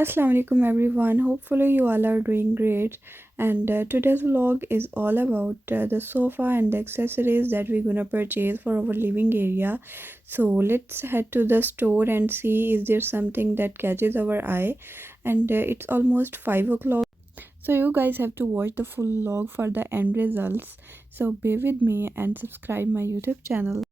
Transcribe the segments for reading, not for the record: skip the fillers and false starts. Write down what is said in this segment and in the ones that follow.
Assalamu alaikum everyone. Hopefully you all are doing great. And today's vlog is all about the sofa and the accessories that we're gonna purchase for our living area. So let's head to the store and see is there something that catches our eye. And it's almost 5 o'clock. So you guys have to watch the full vlog for the end results. So bear with me and subscribe my YouTube channel.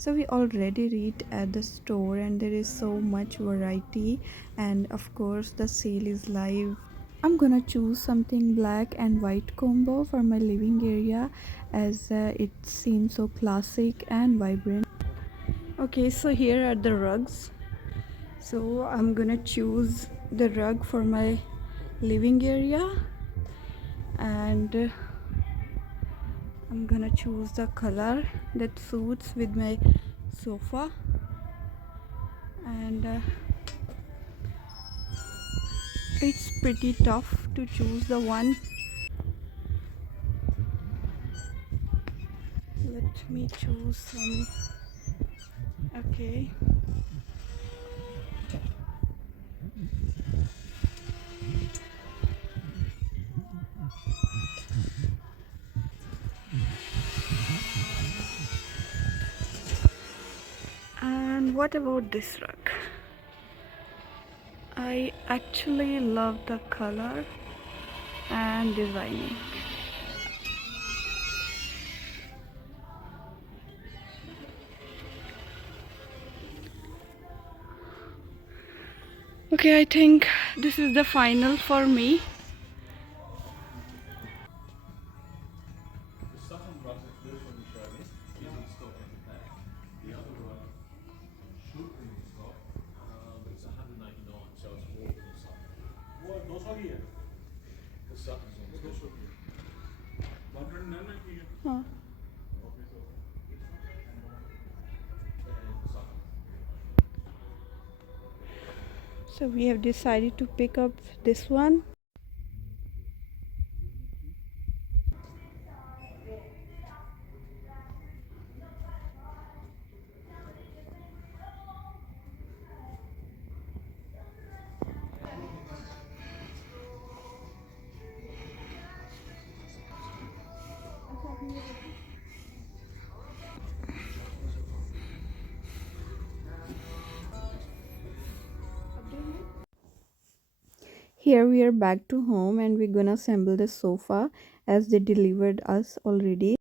So we already read at the store and there is so much variety, and of course the sale is live. I'm gonna choose something black and white combo for my living area as it seems so classic and vibrant. Okay, so here are the rugs. So I'm gonna choose the rug for my living area, and I'm gonna choose the color that suits with my sofa. And it's pretty tough to choose the one. Let me choose some. Okay, and what about this rug? I actually love the color and designing. Okay, I think this is the final for me. The Sutton rug, the first one you showed me, is in stock at the back. The other rug should be in stock, but it's 189, so it's more than the Sutton. What? No, sorry. The Sutton's on special. Huh. So we have decided to pick up this one. Here we are back to home and we're gonna assemble the sofa as they delivered us already.